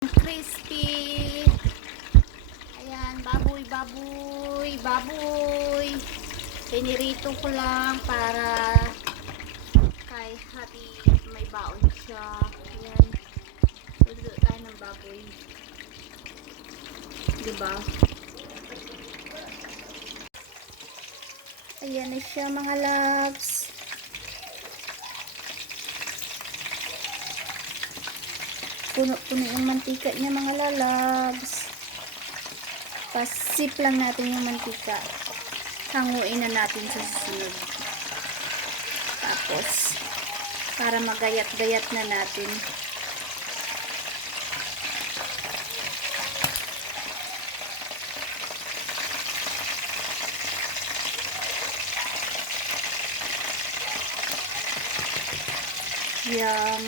Crispy. Ayan, baboy, baboy, baboy. Pinirito ko lang para kay Happy may baon siya. Ayan. Luto tayo ng baboy. Diba? Ayan na siya mga loves. Puno-puno yung mantika niya mga lalabs. Pasip lang natin yung mantika. Hanguin na natin sa susunod. Tapos, para magayat-gayat na natin. Yum.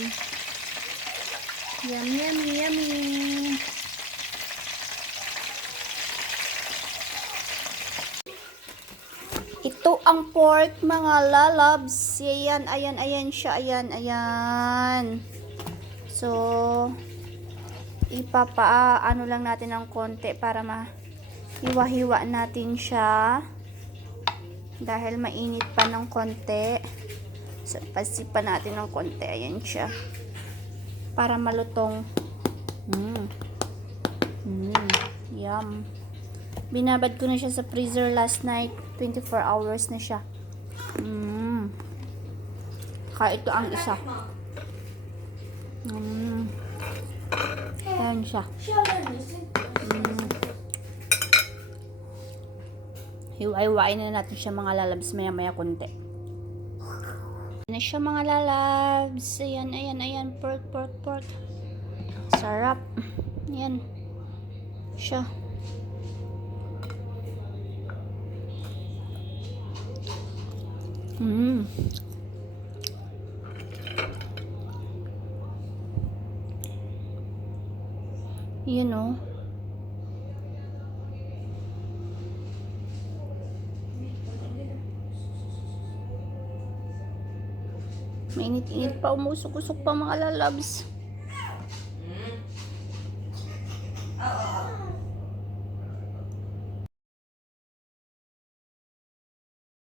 Yum, yummy, yummy. Ito ang pork, mga lalabs. Ayan, ayan, ayan siya. Ayan, ayan. So, ano lang natin ng konti para hiwa-hiwa natin siya. Dahil mainit pa ng konti. So, pasipan natin ng konti. Ayan siya. Para malutong. Yum. Binabad ko na siya sa freezer last night. 24 hours na siya. Kaya ito ang isa. Ayan siya. Hiwa-hiwain na natin siya mga lalabs maya-maya konti. Na siya mga lalabs. Ayan, ayan, ayan. Pork, pork, pork. Sarap. Ayan. Siya. Yan o. Mainit-init pa, umusok-usok pa mga lalabs.